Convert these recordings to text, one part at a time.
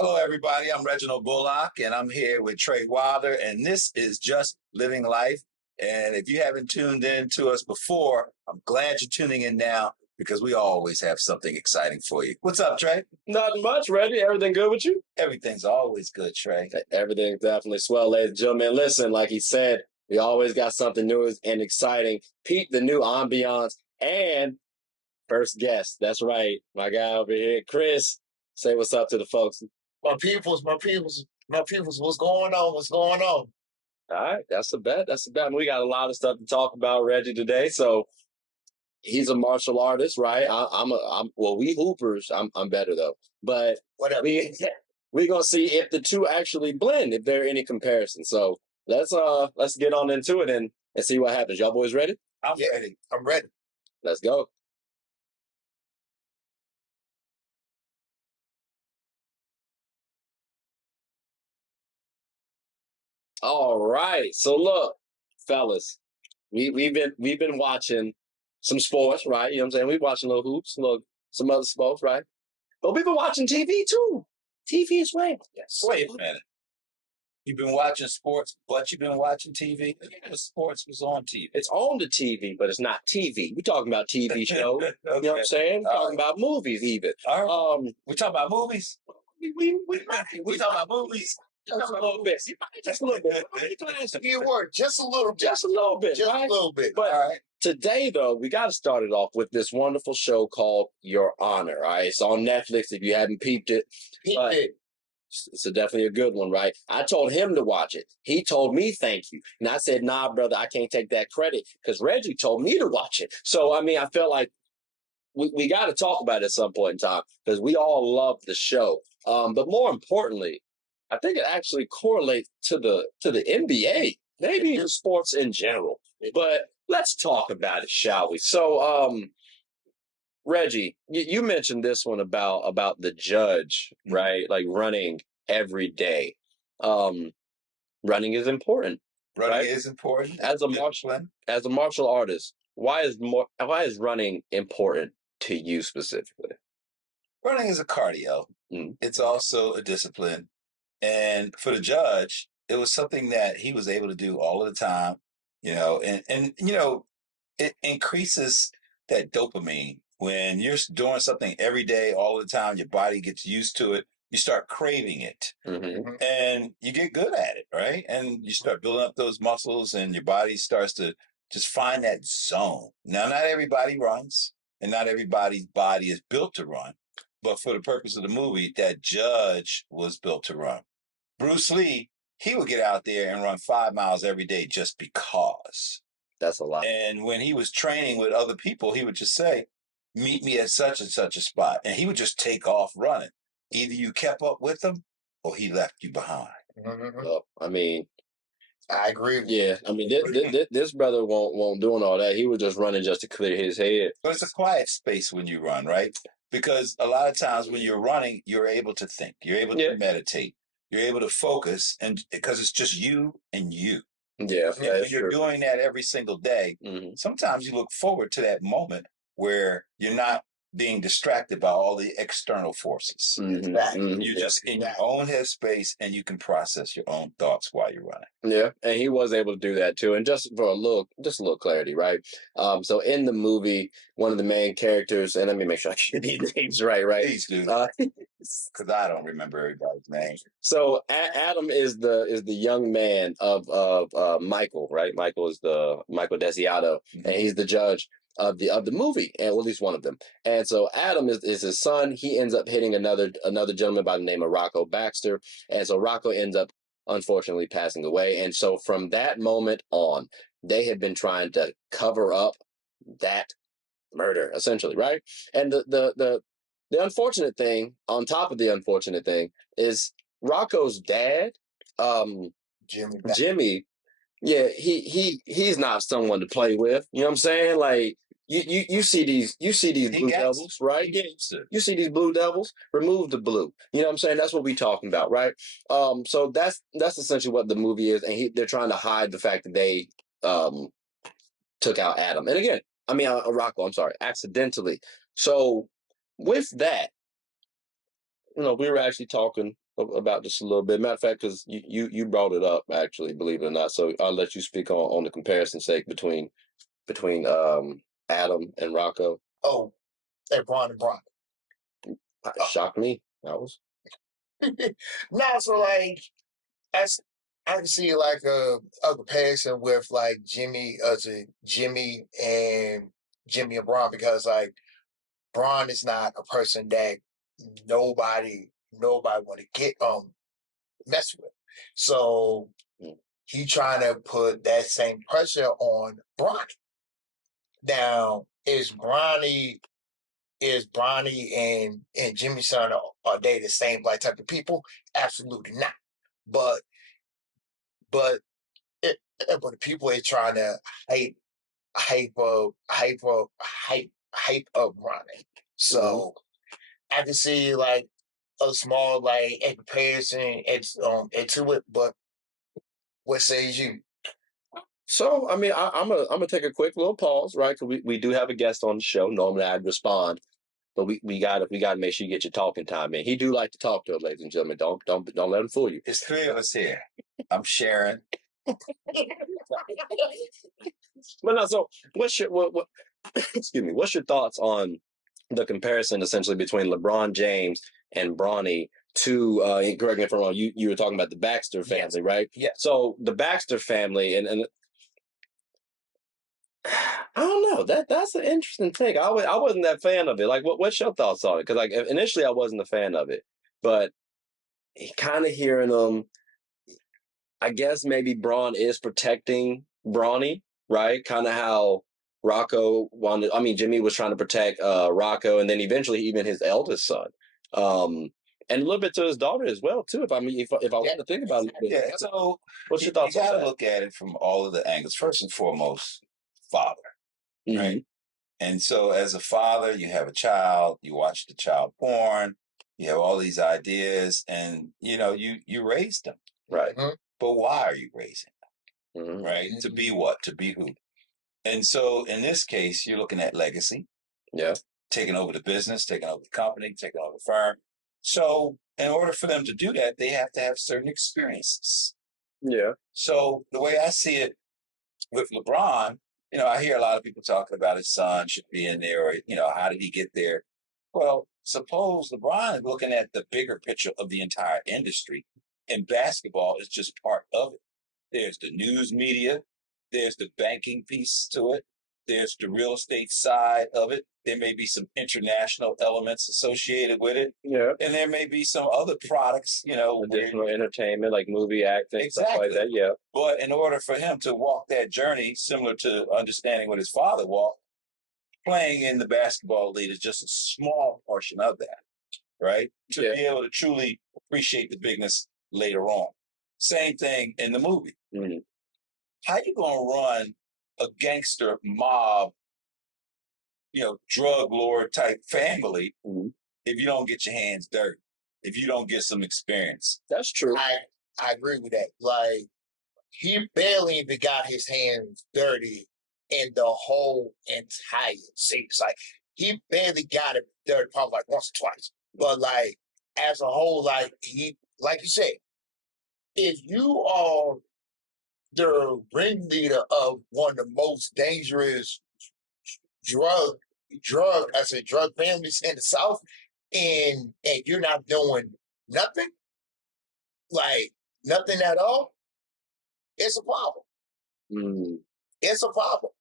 Hello, everybody. I'm Reginald Bullock, and I'm here with Trey Wilder, and this is Just Living Life. And if you haven't tuned in to us before, I'm glad you're tuning in now because we always have something exciting for you. What's up, Trey? Not much, Reggie. Everything good with you? Everything's always good, Trey. Everything's definitely swell, ladies and gentlemen. Listen, like he said, we always got something new and exciting. Peep the new ambiance and first guest. That's right, my guy over here, Chris. Say what's up to the folks. My peoples, what's going on? What's going on? All right, that's the bet. That's the bet. We got a lot of stuff to talk about, Reggie, today. So he's a martial artist, right? We hoopers. I'm better though, but Whatever. we're gonna see if the two actually blend, if there are any comparisons. So let's get on into it and see what happens. Y'all boys ready? I'm ready. I'm ready. Let's go. All right. So look, fellas, we've been watching some sports, right? You know what I'm saying? We've watching little hoops, some other sports, right? But we've been watching TV too. TV as well. Yes. Wait a minute. You've been watching sports, but you've been watching TV? The sports was on TV. It's on the TV, but it's not TV. We're talking about TV shows. Okay. You know what I'm saying? We're talking about movies even. All right. We talking about movies? We talking about movies? Just a little bit. Just a little bit. Good word. Just a little bit. Just a little bit. Just right? a little bit. But All right. today, though, we got to start it off with this wonderful show called Your Honor. All right, it's on Netflix. If you haven't peeped it, it's definitely a good one, right? I told him to watch it. He told me thank you, and I said, "Nah, brother, I can't take that credit because Reggie told me to watch it." So, I mean, I felt like we got to talk about it at some point in time because we all love the show. But more importantly, I think it actually correlates to the NBA, maybe in sports in general. But let's talk about it, shall we? So, Reggie, you mentioned this one about the judge, right? Like running every day. Running is important. Running right? is important. As a martial artist, why is running important to you specifically? Running is a cardio. It's also a discipline. And for the judge, it was something that he was able to do all of the time, and it increases that dopamine. When you're doing something every day, all the time, your body gets used to it. You start craving it and you get good at it, right? And you start building up those muscles and your body starts to just find that zone. Now, not everybody runs and not everybody's body is built to run. But for the purpose of the movie, that judge was built to run. Bruce Lee, he would get out there and run 5 miles every day just because. That's a lot. And when he was training with other people, he would just say, meet me at such and such a spot. And he would just take off running. Either you kept up with him or he left you behind. Well, I mean, I agree. Yeah, I mean, this brother won't doing all that. He was just running just to clear his head. But it's a quiet space when you run, right? Because a lot of times when you're running, you're able to think. You're able to meditate. You're able to focus, and because it's just you and you. Yeah, If you're doing that every single day, sometimes you look forward to that moment where you're not being distracted by all the external forces. You're just in your own headspace and you can process your own thoughts while you're running. Yeah, and he was able to do that too. And just for a little clarity, right? So in the movie, one of the main characters, and let me make sure I get these names right? Please do. Because I don't remember everybody's name. So Adam is the young man of Michael, right? Michael is Michael Desiato, and he's the judge of the movie, and well, at least one of them. And so Adam is his son. He ends up hitting another gentleman by the name of Rocco Baxter, and so Rocco ends up unfortunately passing away. And so from that moment on, they had been trying to cover up that murder, essentially, right? And the unfortunate thing, on top of the unfortunate thing, is Rocco's dad, Jimmy. Yeah, he's not someone to play with. You know what I'm saying? Like you see these Blue Devils, right? You see these Blue Devils. Remove the blue. You know what I'm saying? That's what we're talking about, right? So that's essentially what the movie is, and they're trying to hide the fact that they took out Adam. And again, I mean Rocco. I'm sorry, accidentally. So with that, we were actually talking about this a little bit. Matter of fact, because you brought it up, actually, believe it or not. So I'll let you speak on the comparison sake between Adam and Rocco. Oh, hey, Bron and Bron. Shocked me. That was Nah, so like as I can see like a comparison with like Jimmy and Bron, because like Bron is not a person that nobody want to get mess with. So he trying to put that same pressure on Bronny. Now, is Bronny and Jimmy Son are they the same like type of people? Absolutely not. But but but the people are trying to hype up Bronny. So I can see like a small like a comparison into it, but what says you? so. I mean, I'm gonna take a quick little pause, right? Because we do have a guest on the show. Normally, I'd respond, but we got to make sure you get your talking time in. He do like to talk to us, ladies and gentlemen. Don't let him fool you. It's three of us here. I'm Sharon. But no, so what's your what excuse me? What's your thoughts on the comparison essentially between LeBron James and Bronny to correct me if I'm wrong, you were talking about the Baxter family, right? Yeah. So the Baxter family and I don't know. That's an interesting take. I wasn't that fan of it. Like what's your thoughts on it? Because like initially I wasn't a fan of it, but kind of hearing them, I guess maybe Braun is protecting Bronny, right? Kind of how Jimmy was trying to protect Rocco, and then eventually even his eldest son, and a little bit to his daughter as well too. If I want to think about it, Yeah. So what's your thoughts you on got to that? look at it from all of the angles. First and foremost, father, right? And so as a father, you have a child, you watch the child born, you have all these ideas, and you raised them, right? But why are you raising them, right? To be what? To be who? And so in this case, you're looking at legacy. Yeah. Taking over the business, taking over the company, taking over the firm. So in order for them to do that, they have to have certain experiences. Yeah. So the way I see it with LeBron, I hear a lot of people talking about his son should be in there, or, how did he get there? Well, suppose LeBron is looking at the bigger picture of the entire industry, and basketball is just part of it. There's the news media, there's the banking piece to it, there's the real estate side of it. There may be some international elements associated with it. Yeah. And there may be some other products, additional entertainment like movie acting, exactly. Stuff like that. Yeah. But in order for him to walk that journey, similar to understanding what his father walked, playing in the basketball league is just a small portion of that, right? To be able to truly appreciate the bigness later on. Same thing in the movie. How you gonna run a gangster mob, drug lord type family if you don't get your hands dirty, if you don't get some experience? That's true. I agree with that. Like he barely even got his hands dirty in the whole entire series. Like he barely got it dirty, probably like once or twice. But like as a whole, like like you said, if you are the ringleader of one of the most dangerous drug families in the South, and you're not doing nothing, like nothing at all, it's a problem. It's a problem.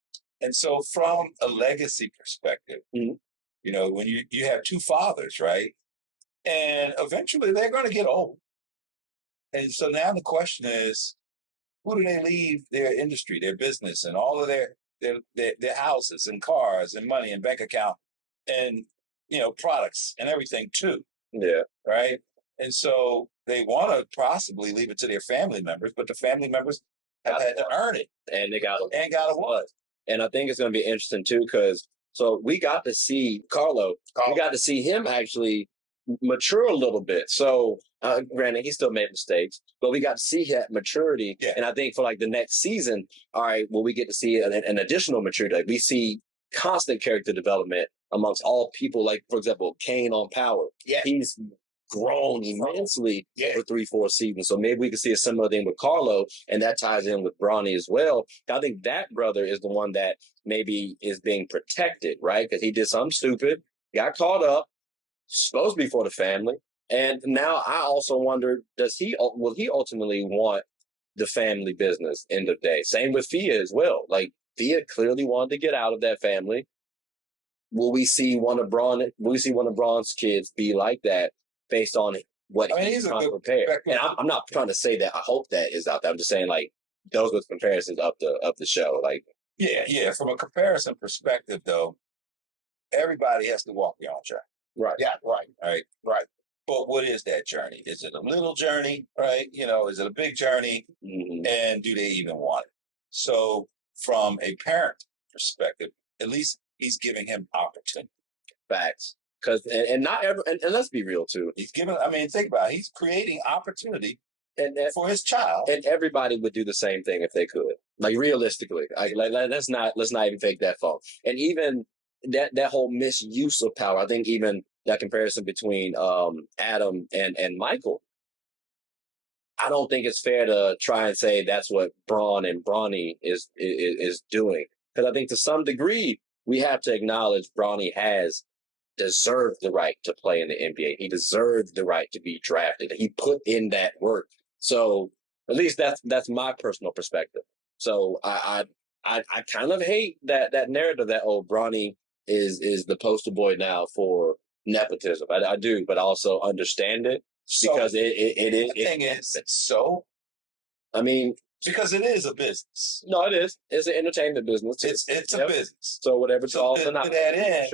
And so from a legacy perspective, when you have two fathers, right? And eventually they're going to get old. And so now the question is, who do they leave their industry, their business, and all of their houses and cars and money and bank account and, products and everything too? Yeah. Right. And so they want to possibly leave it to their family members, but the family members have had to earn it. And they got to what? And I think it's going to be interesting too, because so we got to see Carlo. We got to see him actually mature a little bit. So granted, he still made mistakes, but we got to see that maturity. Yeah. And I think for like the next season, all right, well, we get to see an additional maturity. Like we see constant character development amongst all people. Like, for example, Kane on Power. Yeah. He's grown immensely for 3-4 seasons. So maybe we could see a similar thing with Carlo, and that ties in with Bronny as well. I think that brother is the one that maybe is being protected, right? Because he did something stupid, got caught up, supposed to be for the family. And now I also wonder, will he ultimately want the family business end of day? Same with Fia as well. Like, Fia clearly wanted to get out of that family. Will we see one of Braun's kids be like that based on what he's trying to prepare? And I'm not trying to say that I hope that is out there. I'm just saying, like, those were comparisons of the show. Like, yeah. From a comparison perspective, though, everybody has to walk their own journey. Right. Yeah. Right. But what is that journey? Is it a little journey, right? Is it a big journey? Mm-hmm. And do they even want it? So from a parent perspective, at least he's giving him opportunity. Facts. Because and not ever and let's be real too. He's giving. I mean, think about it. He's creating opportunity for his child. And everybody would do the same thing if they could. Like, realistically, let's not even fake that fault. And even that whole misuse of power. I think even that comparison between Adam and Michael. I don't think it's fair to try and say that's what Braun and Bronny is doing. Because I think to some degree, we have to acknowledge Bronny has deserved the right to play in the NBA. He deserved the right to be drafted. He put in that work. So at least that's my personal perspective. So I kind of hate that narrative that Bronny is the poster boy now for nepotism. I do, but I also understand it. Because it is. The thing is, so. I mean, because it is a business. No, it is. It's an entertainment business. It's a business. So whatever it's all to that end,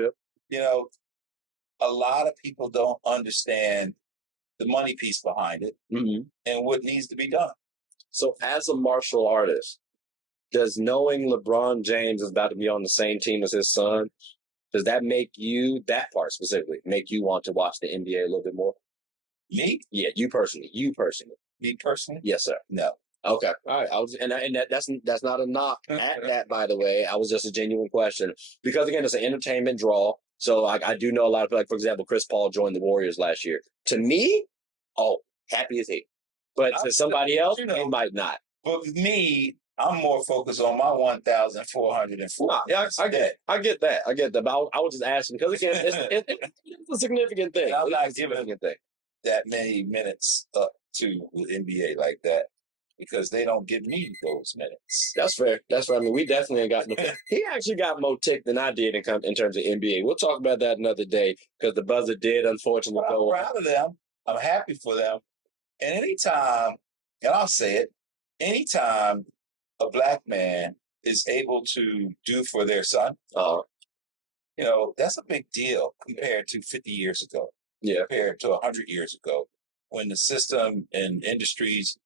a lot of people don't understand the money piece behind it and what needs to be done. So as a martial artist, does knowing LeBron James is about to be on the same team as his son, does that make you, that part specifically, make you want to watch the NBA a little bit more? Me? Yeah, you personally. Me personally? Yes, sir. No. Okay. All right. That's not a knock at that, by the way. I was just a genuine question because again, it's an entertainment draw. So I do know a lot of, like, for example, Chris Paul joined the Warriors last year. To me, happy as he. But to somebody else, he might not. But with me, I'm more focused on my 1,404. Yeah, I get that. But I was just asking because again, it's a significant thing. I'm not giving that many minutes up to the NBA like that because they don't give me those minutes. That's fair. I mean, we definitely got he actually got more tick than I did in terms of NBA. We'll talk about that another day because the buzzer did unfortunately go. I'm proud of them. I'm happy for them. And anytime, and I'll say it, anytime a black man is able to do for their son, that's a big deal compared to 50 years ago. Yeah. Compared to 100 years ago, when the system and industries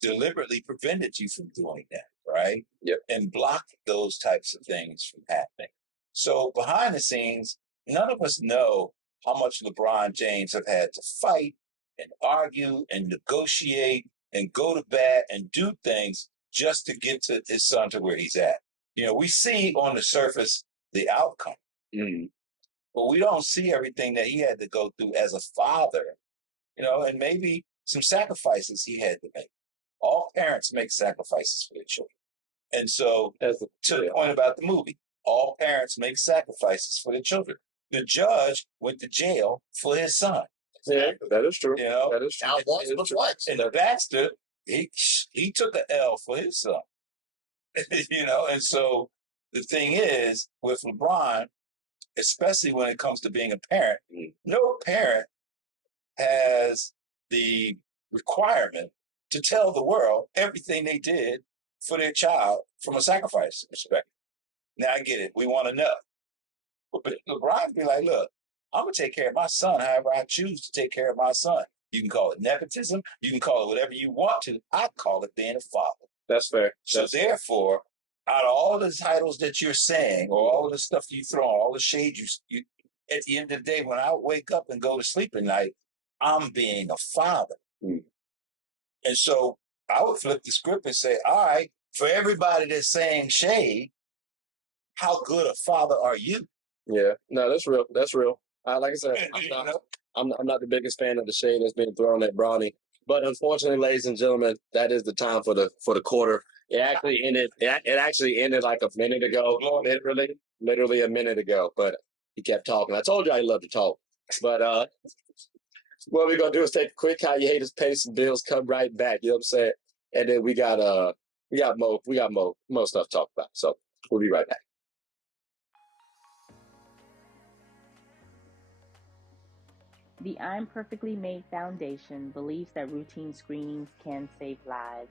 deliberately prevented you from doing that, right? Yep. And blocked those types of things from happening. So behind the scenes, none of us know how much LeBron James have had to fight and argue and negotiate and go to bat and do things just to get to his son to where he's at. We see on the surface the outcome. Mm-hmm. But we don't see everything that he had to go through as a father, and maybe some sacrifices he had to make. All parents make sacrifices for their children. And so, to the point about the movie, all parents make sacrifices for their children. The judge went to jail for his son. Yeah, that is true. That is true. Now, once but twice. And the bastard, he took an L for his son. And so the thing is, with LeBron, especially when it comes to being a parent, no parent has the requirement to tell the world everything they did for their child from a sacrifice perspective. Now I get it. We want to know. But LeBron be like, look, I'm going to take care of my son however I choose to take care of my son. You can call it nepotism. You can call it whatever you want to. I call it being a father. That's fair. So therefore, out of all the titles that you're saying, or all of the stuff you throw, all the shade you at the end of the day, when I wake up and go to sleep at night, I'm being a father. And so I would flip the script and say, all right, for everybody that's saying shade, how good a father are you? Yeah, no, that's real. Like I said, I'm not the biggest fan of the shade that's been thrown at Bronny. But unfortunately, ladies and gentlemen, that is the time for the quarter. It actually ended. It actually ended like a minute ago, literally a minute ago. But he kept talking. I told you I love to talk. But what we're gonna do is take a quick hiatus, pay some bills, come right back. You know what I'm saying? And then we got more stuff to talk about. So we'll be right back. The I'm Perfectly Made Foundation believes that routine screenings can save lives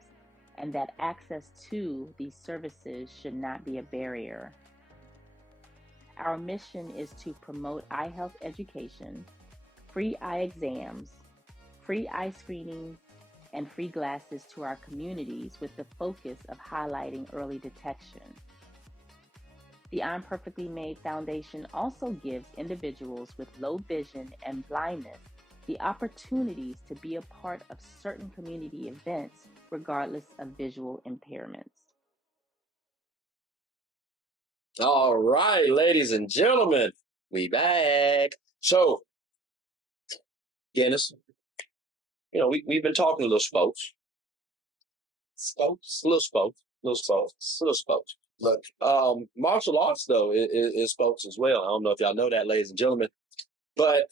and that access to these services should not be a barrier. Our mission is to promote eye health education, free eye exams, free eye screenings, and free glasses to our communities with the focus of highlighting early detection. The I'm Perfectly Made Foundation also gives individuals with low vision and blindness the opportunities to be a part of certain community events regardless of visual impairments. All right, ladies and gentlemen, we back. So, Guinness, we've been talking a little sports. Look, martial arts, though, is sports as well. I don't know if y'all know that, ladies and gentlemen, but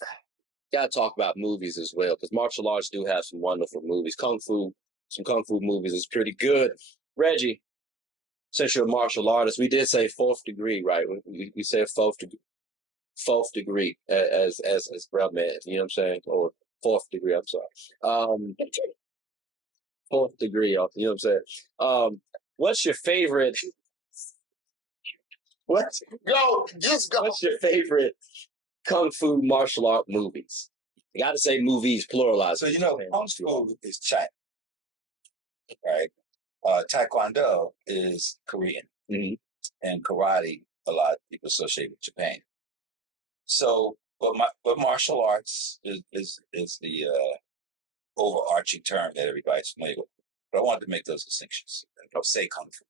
got to talk about movies as well, because martial arts do have some wonderful movies. Some Kung Fu movies is pretty good. Reggie, since you're a martial artist, we did say fourth degree, right? We said fourth degree as bro man, you know what I'm saying? Or fourth degree, I'm sorry. Fourth degree, you know what I'm saying? What's your favorite? Just go. What's your favorite Kung Fu martial art movies? You got to say movies, pluralize. So, Kung Fu is China, right? Taekwondo is Korean, and karate, a lot of people associate with Japan. So, but martial arts is the overarching term that everybody's familiar with. But I wanted to make those distinctions. Don't say Kung Fu.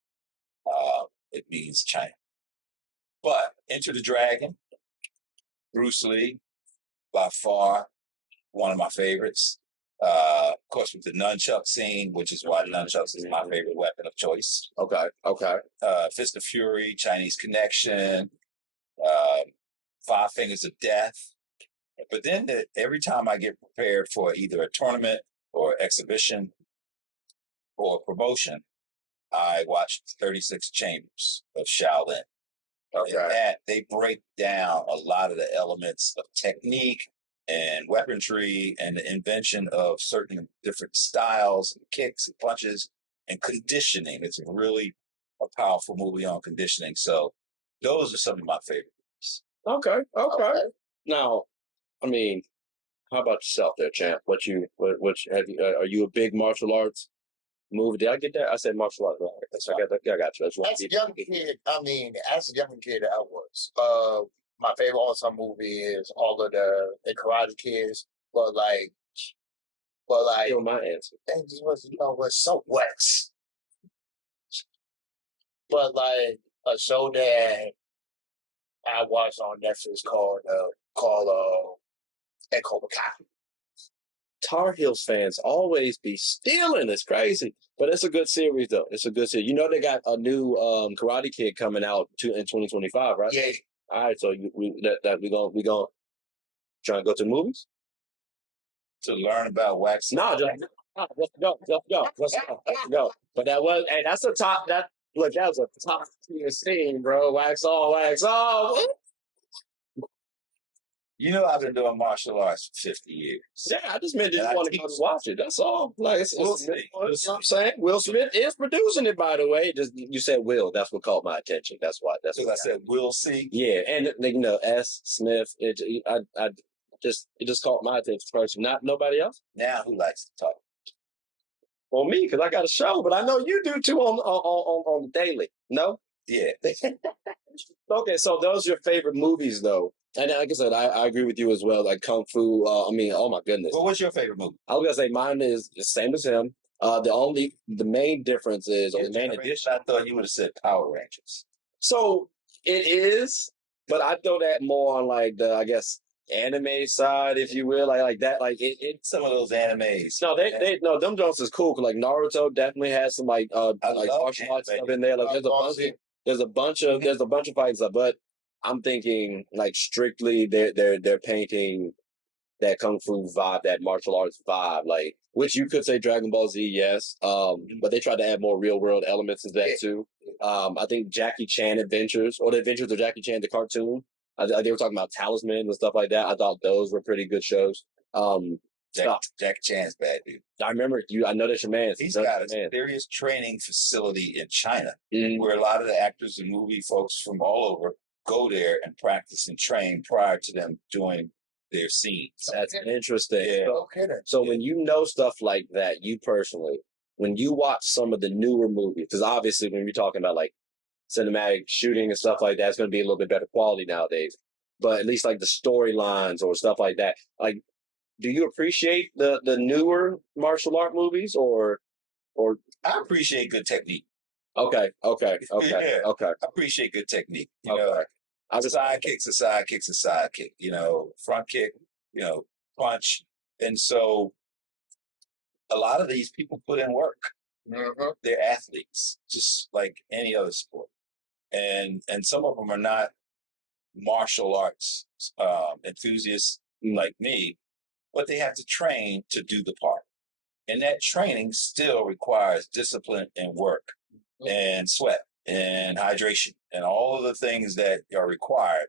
It means China. But Enter the Dragon, Bruce Lee, by far one of my favorites. Of course, with the nunchuck scene, which is why the nunchucks is my favorite weapon of choice. Okay. Fist of Fury, Chinese Connection, Five Fingers of Death. But then every time I get prepared for either a tournament or exhibition or promotion, I watch 36 Chambers of Shaolin. Okay. And that they break down a lot of the elements of technique and weaponry and the invention of certain different styles and kicks and punches and conditioning. It's really a powerful movie on conditioning. So those are some of my favorites. Okay. Now, I mean, how about yourself there, champ? What have you? Are you a big martial arts movie? Did I get that? I said martial arts. Right. I got you. As a young kid, I was. My favorite all-time movie is all of the Karate Kids, but Still my answer. And was so wet. But a show that I watched on Netflix called Echo Makai. Tar Heels fans always be stealing. It's crazy, but it's a good series though. It's a good series. They got a new Karate Kid coming out in 2025, right? Yeah. All right, so we gonna try and go to the movies to learn about wax. No, let's go. But that's a top. That was a top tier scene, bro. Wax on, wax off. I've been doing martial arts for 50 years. Yeah, I just meant you want to go to watch it. That's all. You know what I'm saying? Will Smith is producing it, by the way. Just you said Will. That's what caught my attention. That's why. That's what I said. Will C. Yeah, and S. Smith. It just caught my attention first. Not nobody else. Now who likes to talk? Well, me, because I got a show, but I know you do too on the daily. No? Yeah. Okay, so those are your favorite movies, though. And like I said, I agree with you as well. Like Kung Fu, oh my goodness. Well, what's your favorite movie? I was gonna say mine is the same as him. The main difference is, or the main addition. I thought you would have said Power Rangers. So it is, but I throw that more on like the anime side, if you will, like that. Like some of those animes. No, no, them Jones is cool. 'Cause, like Naruto definitely has some like martial arts stuff in there. Like there's a bunch of fights, but I'm thinking like strictly they're painting that kung fu vibe, that martial arts vibe, like which you could say Dragon Ball Z, yes. But they tried to add more real world elements to that too. I think Jackie Chan Adventures or the Adventures of Jackie Chan, the cartoon. They were talking about Talisman and stuff like that. I thought those were pretty good shows. Jackie Chan's bad dude. I remember you. I know that's your man. He's got a serious training facility in China, where a lot of the actors and movie folks from all over go there and practice and train prior to them doing their scenes. That's interesting. Yeah. So when you know stuff like that, you personally, when you watch some of the newer movies, because obviously when you're talking about like cinematic shooting and stuff like that, it's going to be a little bit better quality nowadays. But at least like the storylines or stuff like that, like, do you appreciate the newer martial art movies or? I appreciate good technique. Okay. I appreciate good technique. You know, a sidekick's a sidekick. You know, front kick, you know, punch. And so a lot of these people put in work. They're athletes, just like any other sport. And some of them are not martial arts enthusiasts like me, but they have to train to do the part. And that training still requires discipline and work and sweat and hydration and all of the things that are required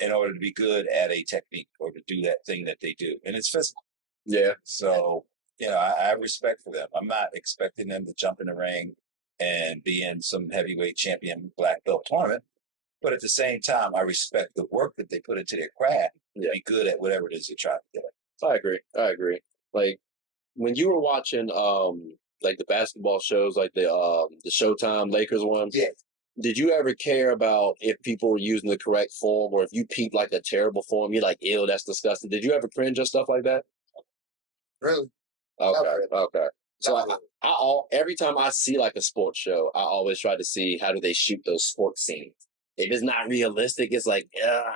in order to be good at a technique or to do that thing that they do. And it's physical. Yeah. So, you know, I have respect for them. I'm not expecting them to jump in the ring and be in some heavyweight champion black belt tournament. But at the same time, I respect the work that they put into their craft to be good at whatever it is they try to do. I agree. Like when you were watching like the basketball shows, like the Showtime Lakers ones, did you ever care about if people were using the correct form or if you peeped like a terrible form, you're like, ew, that's disgusting. Did you ever cringe or stuff like that? Really? Okay. So every time I see like a sports show, I always try to see how do they shoot those sports scenes. If it's not realistic, it's like, I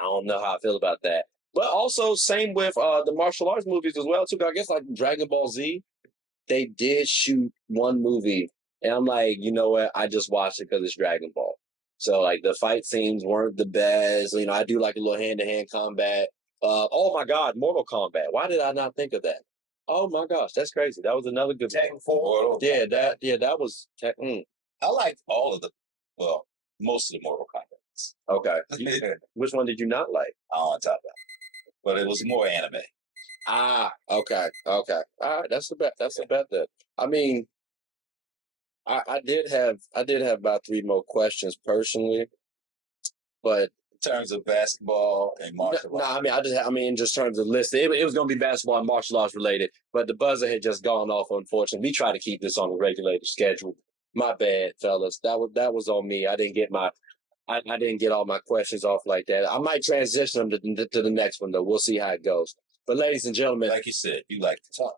don't know how I feel about that. But also, same with the martial arts movies as well, too. I guess like Dragon Ball Z, they did shoot one movie, and I'm like, you know what? I just watched it because it's Dragon Ball. So like the fight scenes weren't the best. You know, I do like a little hand-to-hand combat. Oh my God, Mortal Kombat. Why did I not think of that? Oh my gosh, that's crazy. That was another good one. Yeah, that was. I liked all of the, most of the Mortal Kombat. Okay. Which one did you not like? I don't want to talk about it. But it was more anime. Okay. All right, that's the bet. That's the bet then. I mean, I did have about 3 more questions personally, but in terms of basketball and martial arts. I mean, in just terms of list, it was going to be basketball and martial arts related, but the buzzer had just gone off. Unfortunately, we try to keep this on a regulated schedule. My bad, fellas. That was on me. I didn't get all my questions off like that. I might transition them to the next one though. We'll see how it goes. But ladies and gentlemen, like you said, you like to talk.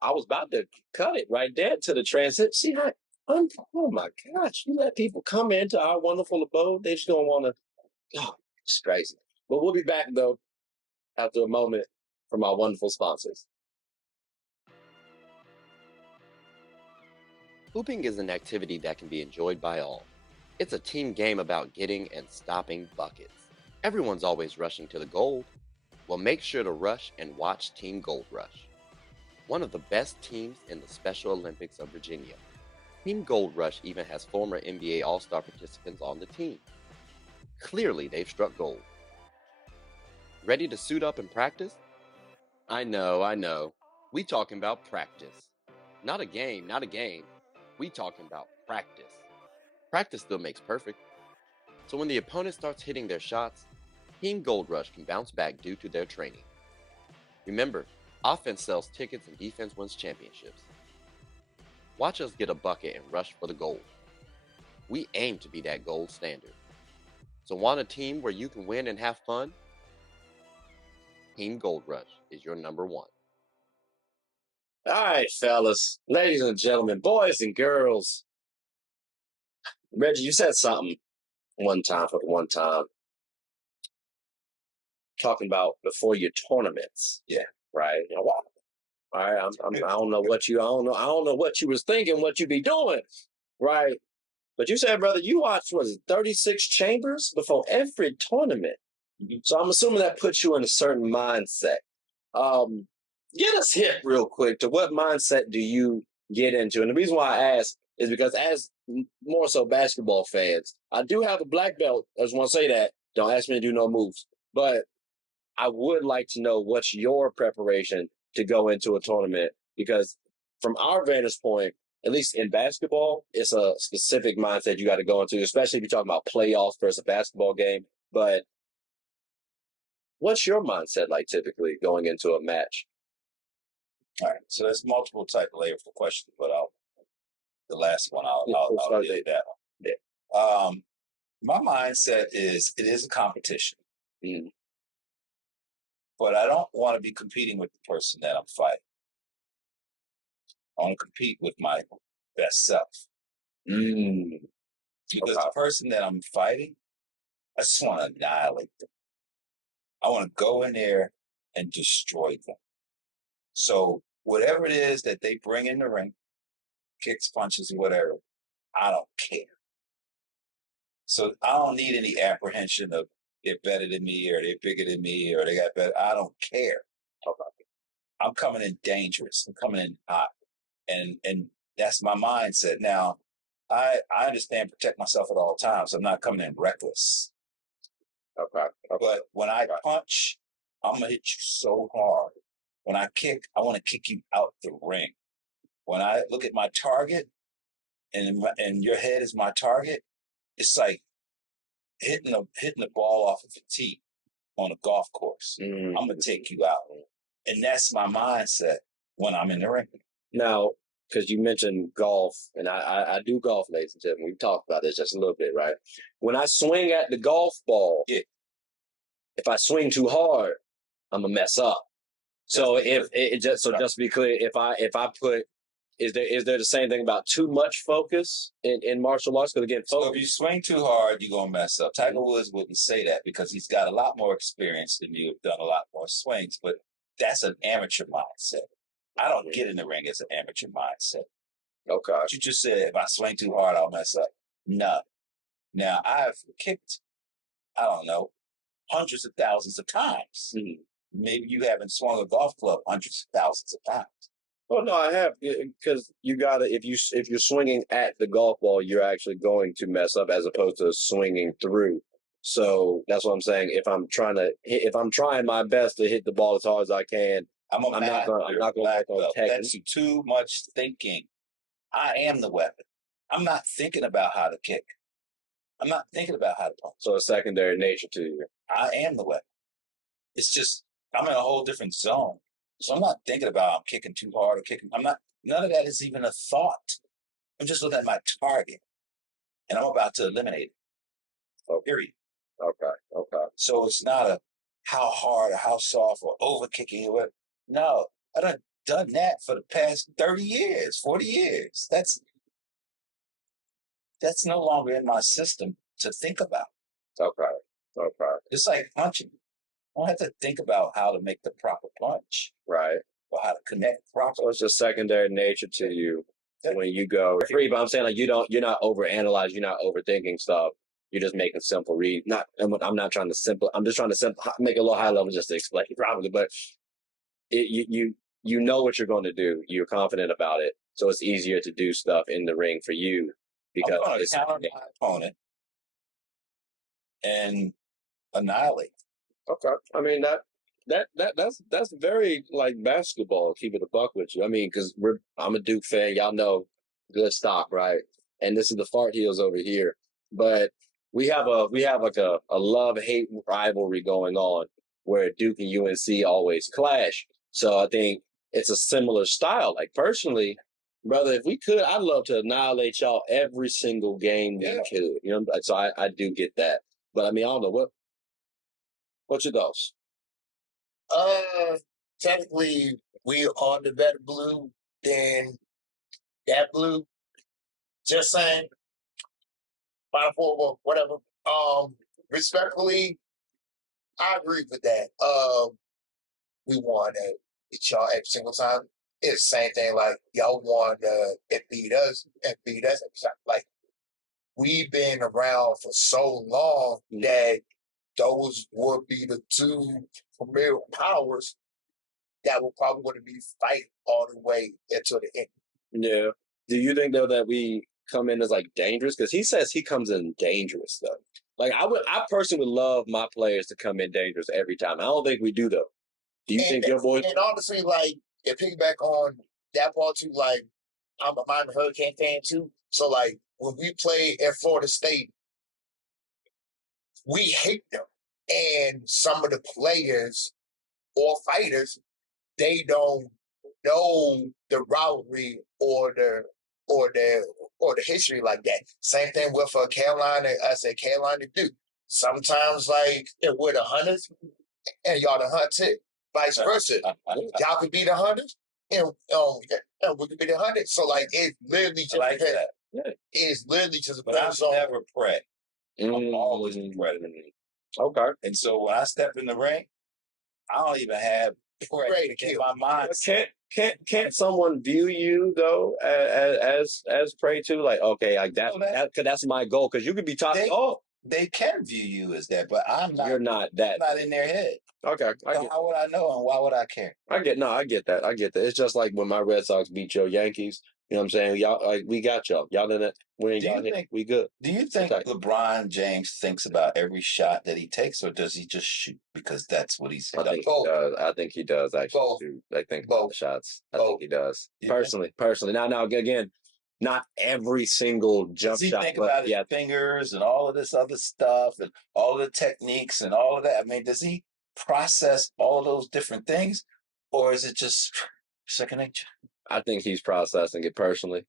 I was about to cut it right there to the transit. See how? Oh my gosh! You let people come into our wonderful abode. They just don't want to. Oh, it's crazy. But we'll be back though after a moment from our wonderful sponsors. Hooping is an activity that can be enjoyed by all. It's a team game about getting and stopping buckets. Everyone's always rushing to the gold. Well, make sure to rush and watch Team Gold Rush, one of the best teams in the Special Olympics of Virginia. Team Gold Rush even has former NBA All-Star participants on the team. Clearly, they've struck gold. Ready to suit up and practice? I know. We talking about practice. Not a game. We talking about practice. Practice still makes perfect. So when the opponent starts hitting their shots, Team Gold Rush can bounce back due to their training. Remember, offense sells tickets and defense wins championships. Watch us get a bucket and rush for the gold. We aim to be that gold standard. So want a team where you can win and have fun? Team Gold Rush is your number one. All right, fellas, ladies and gentlemen, boys and girls. Reggie, you said something one time. talking about before your tournaments. Yeah. Right. You know, wow. All right. I don't know what you was thinking, what you be doing. Right. But you said, brother, you watched, 36 chambers before every tournament. Mm-hmm. So I'm assuming that puts you in a certain mindset. Get us hip real quick to what mindset do you get into? And the reason why I ask is because as more so basketball fans, I do have a black belt. I just want to say that. Don't ask me to do no moves. But I would like to know what's your preparation to go into a tournament, because from our vantage point, at least in basketball, it's a specific mindset you got to go into, especially if you're talking about playoffs versus a basketball game. But what's your mindset like typically going into a match? All right, so there's multiple type of layers for questions, but the last one I'll deal with that one. Yeah. My mindset is it is a competition, but I don't want to be competing with the person that I'm fighting. I want to compete with my best self. Because the person that I'm fighting, I just want to annihilate them. I want to go in there and destroy them. So whatever it is that they bring in the ring, kicks, punches, whatever, I don't care. So I don't need any apprehension of they're better than me or they're bigger than me or they got better. I don't care. I'm coming in dangerous. I'm coming in hot. And that's my mindset. Now, I understand protect myself at all times. I'm not coming in reckless. Okay. But when I punch, I'm going to hit you so hard. When I kick, I want to kick you out the ring. When I look at my target and your head is my target, it's like hitting the ball off of a tee on a golf course. I'm going to take you out. And that's my mindset when I'm in the ring. Now, because you mentioned golf, and I do golf, ladies and gentlemen. We've talked about this just a little bit, right? When I swing at the golf ball, if I swing too hard, I'm gonna mess up. So just to be clear, if I put, is there the same thing about too much focus in martial arts? Because again, so if you swing too hard, you're gonna mess up. Tiger Woods wouldn't say that because he's got a lot more experience than you, have done a lot more swings, but that's an amateur mindset. I don't get in the ring as an amateur mindset. Okay. But you just said if I swing too hard, I'll mess up. No. Now, I've kicked, I don't know, hundreds of thousands of times. Maybe you haven't swung a golf club hundreds of thousands of times. Well, no, I have, because you gotta, if you're swinging at the golf ball, you're actually going to mess up as opposed to swinging through. So that's what I'm saying. If I'm trying my best to hit the ball as hard as I can, I'm not going to work on technique. That's too much thinking. I am the weapon. I'm not thinking about how to kick. I'm not thinking about how to punch. So a secondary nature to you. I am the weapon. It's just I'm in a whole different zone. So I'm not thinking about I'm kicking too hard or kicking. None of that is even a thought. I'm just looking at my target, and I'm about to eliminate it. Oh, period. Okay. So it's not a how hard or how soft or over kicking or whatever. No, I done that for the past 30 years, 40 years. That's no longer in my system to think about. Okay. It's like punching. I don't have to think about how to make the proper punch. Right. Or how to connect properly. So it's just secondary nature to you when you go free. But I'm saying you're not overanalyzing, you're not overthinking stuff. You're just making simple reads. I'm not trying to I'm just trying to make it a little high level just to explain it properly. But you know what you're going to do. You're confident about it. So it's easier to do stuff in the ring for you because it's counter my opponent and annihilate. Okay. I mean that's very like basketball. Keep it a buck with you. I mean, because I'm a Duke fan. Y'all know good stock, right? And this is the Fart Heels over here. But we have like a love-hate rivalry going on where Duke and UNC always clash. So I think it's a similar style. Like personally, brother, if we could, I'd love to annihilate y'all every single game we could. You know, so I do get that. But I mean, I don't know what's your thoughts? Technically, we are the better blue than that blue. Just saying. Final four, whatever. Respectfully, I agree with that. We won beat y'all every single time. It's the same thing. Like y'all won and beat us and beat us. Like we've been around for so long that those would be the two premier powers that will probably want to be fighting all the way until the end. Yeah. Do you think though that we come in as like dangerous? Because he says he comes in dangerous though. Like I personally would love my players to come in dangerous every time. I don't think we do though. Do you think your boys? And honestly, like, it piggyback on that part too. Like, I'm a Miami Hurricane fan too. So, like, when we play at Florida State, we hate them. And some of the players or fighters, they don't know the rivalry or the history like that. Same thing with Carolina. I said Carolina do. Sometimes, like, we're the hunters and y'all the hunted. Vice versa. Y'all could be the hunters and we could be the hunted. So like it literally just like that. Yeah. It's literally just but I'm never pray. I'm always a predator. Okay. And so when I step in the ring, I don't even have pray in my mind. Can't someone view you though as prey too? Like, okay, like that's my goal. Because you could be talking. They can view you as that, but I'm not. You're not that. I'm not in their head. Okay. So how would I know, and why would I care? I get that. It's just like when my Red Sox beat your Yankees. You know what I'm saying? Y'all, like, we got y'all. Y'all didn't. We ain't got hit. We good. Do you think LeBron James thinks about every shot that he takes, or does he just shoot because that's what he's done? I think he does. I think he does actually shoot. I think both shots. I think he does. Personally. Now again, not every single jump shot. Think about his fingers and all of this other stuff and all the techniques and all of that? I mean, does he process all those different things, or is it just second nature? I think he's processing it personally.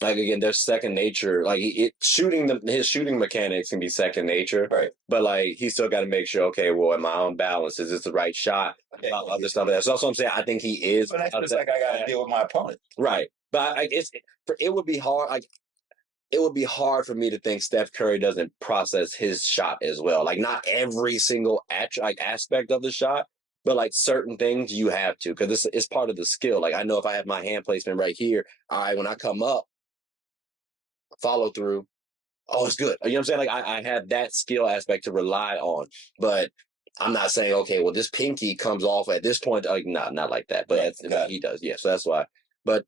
Like again, there's second nature. Like his shooting mechanics can be second nature, right? But like he still got to make sure. Okay, well, am I on balance? Is this the right shot? Other stuff. That's also what I'm saying. I think he is. But that's just like I got to deal with my opponent, right? But it would be hard. Like it would be hard for me to think Steph Curry doesn't process his shot as well. Like not every single aspect of the shot. But like certain things you have to, because it's part of the skill. Like I know if I have my hand placement right here, all right, when I come up, follow through, oh, it's good. You know what I'm saying? Like I have that skill aspect to rely on. But I'm not saying, okay, well, this pinky comes off at this point. Like not like that. But he does, yeah. So that's why. But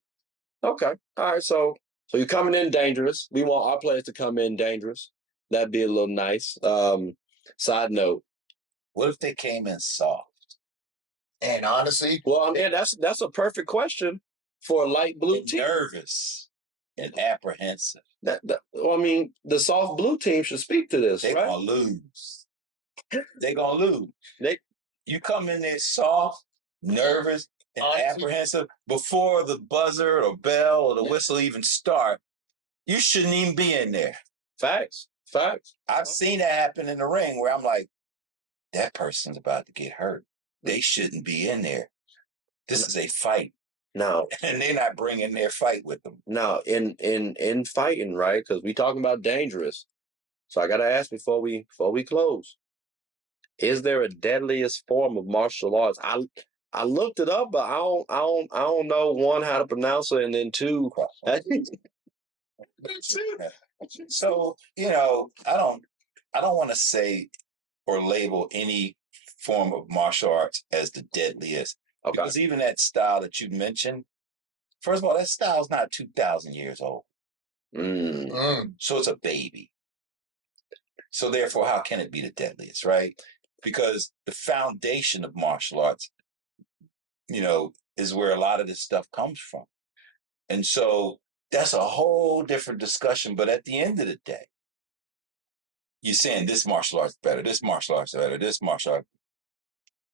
okay, all right. So you're coming in dangerous. We want our players to come in dangerous. That'd be a little nice. Side note: what if they came in soft? And honestly, well, I mean, that's a perfect question for a light blue team. Nervous and apprehensive. Well, I mean, the soft blue team should speak to this. They're right? gonna lose. They're gonna lose. You come in there soft, nervous, and apprehensive before the buzzer or bell or the whistle even start. You shouldn't even be in there. Facts. I've seen that happen in the ring where I'm like, that person's about to get hurt. They shouldn't be in there. This is a fight. No. And they're not bringing their fight with them. No, in fighting, right? Because we talking about dangerous. So I got to ask before we close. Is there a deadliest form of martial arts? I looked it up, but I don't know, one, how to pronounce it, and then two. So, I don't want to say or label any form of martial arts as the deadliest. Okay. Because even that style that you mentioned, first of all, that style is not 2,000 years old. So it's a baby. So therefore, how can it be the deadliest, right? Because the foundation of martial arts, is where a lot of this stuff comes from. And so that's a whole different discussion. But at the end of the day, you're saying this martial art's better, this martial art's better, this martial art.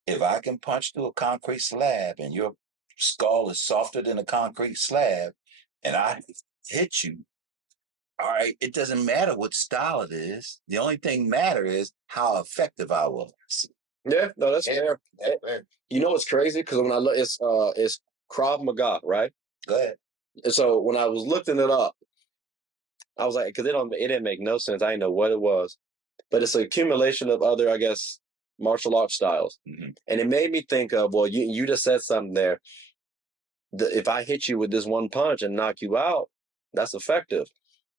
If I can punch through a concrete slab and your skull is softer than a concrete slab and I hit you, all right, it doesn't matter what style it is. The only thing matter is how effective I was. Yeah, no, that's fair. You know what's crazy? Because when I look, it's Krav Maga, right? Go ahead. And so when I was looking it up, I was like, because it didn't make no sense. I didn't know what it was. but it's an accumulation of other, I guess, martial arts styles. And it made me think of, well, you just said something there. If I hit you with this one punch and knock you out, that's effective.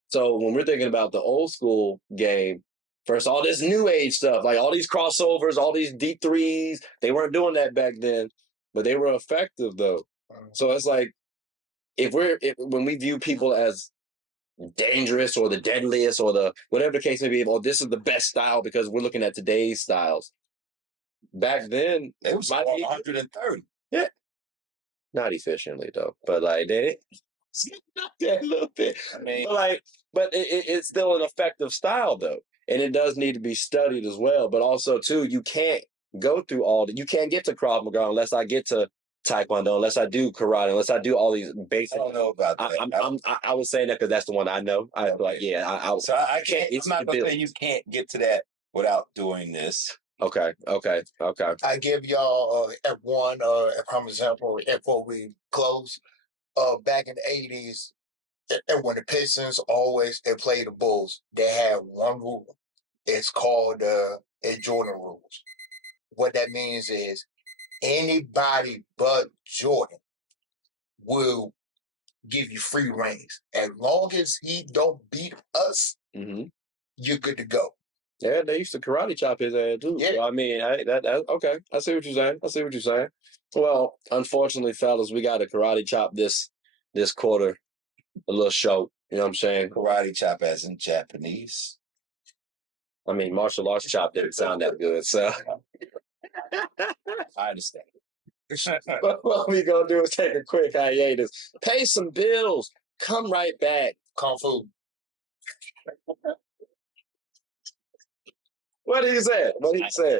So when we're thinking about the old school game, first, all this new age stuff, like all these crossovers, all these deep threes, they weren't doing that back then, but they were effective though. So it's like, when we view people as dangerous or the deadliest or the whatever the case may be, or this is the best style because we're looking at today's styles. Back then, it was 130. Yeah, not efficiently though, but like they not that little bit. I mean, but it's still an effective style though, and it does need to be studied as well. But also too, you can't go through you can't get to Krav Maga unless I get to Taekwondo, unless I do karate, unless I do all these basic. I don't know about that. I was saying that because that's the one I know. I like, yeah. So I can't. I'm not gonna say you can't get to that without doing this. Okay. I give y'all one prime example before we close. Back in the 80s, and when the Pistons they played the Bulls, they had one rule. It's called Jordan rules. What that means is anybody but Jordan will give you free reigns. As long as he don't beat us, you're good to go. Yeah, they used to karate chop his ass too. Yeah. So, I mean, okay. I see what you're saying. Well, unfortunately, fellas, we got to karate chop this quarter a little short. You know what I'm saying? Karate chop as in Japanese. I mean, martial arts chop didn't sound that good, so. I understand. What we gonna do is take a quick hiatus, pay some bills, come right back. Kung Fu. What did he say?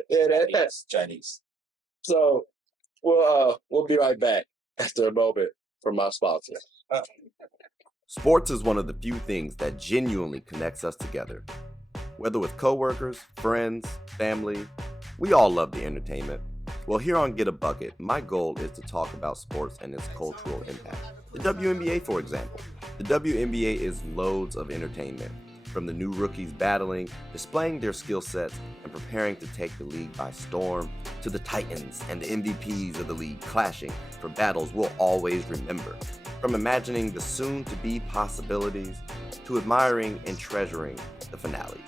Yeah, that's Chinese. So we'll be right back after a moment from my sponsor. Sports is one of the few things that genuinely connects us together. Whether with coworkers, friends, family, we all love the entertainment. Well, here on Get a Bucket, my goal is to talk about sports and its cultural impact. The WNBA, for example. The WNBA is loads of entertainment. From the new rookies battling, displaying their skill sets, and preparing to take the league by storm, to the titans and the MVPs of the league clashing for battles we'll always remember. From imagining the soon-to-be possibilities, to admiring and treasuring the finales.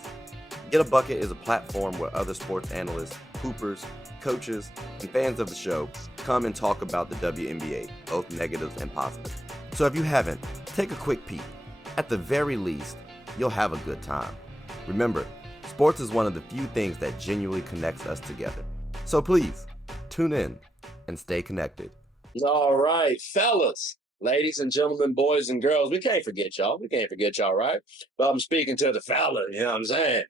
Get a Bucket is a platform where other sports analysts, hoopers, coaches, and fans of the show come and talk about the WNBA, both negatives and positives. So if you haven't, take a quick peek. At the very least, you'll have a good time. Remember, sports is one of the few things that genuinely connects us together. So please, tune in and stay connected. All right, fellas, ladies and gentlemen, boys and girls, we can't forget y'all. Right? But I'm speaking to the fella, you know what I'm saying?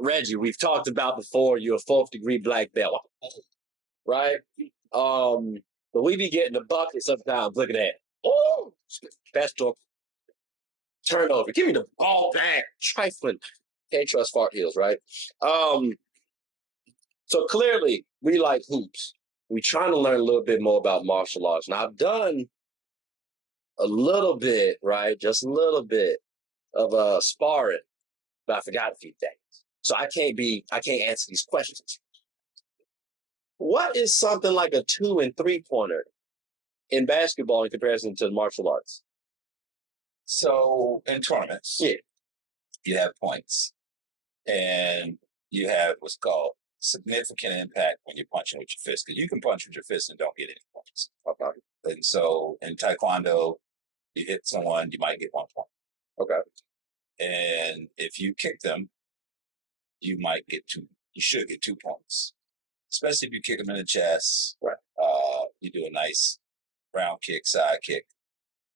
Reggie, we've talked about before, you're a 4th degree black belt, right? But we be getting the bucket sometimes. Look at that. Oh, special turnover. Give me the ball back. Trifling. Can't trust fart heels, right? So clearly, we like hoops. We're trying to learn a little bit more about martial arts. Now, I've done a little bit, right? Just a little bit of sparring, but I forgot a few things. So I can't answer these questions. What is something like a 2 and 3 pointer in basketball in comparison to martial arts? So in tournaments, you have points, and you have what's called significant impact when you're punching with your fist, because you can punch with your fist and don't get any points. And so in Taekwondo, you hit someone, you might get 1 point. Okay. And if you kick them, you might get 2. You should get 2 points, especially if you kick them in the chest. Right. You do a nice round kick, side kick.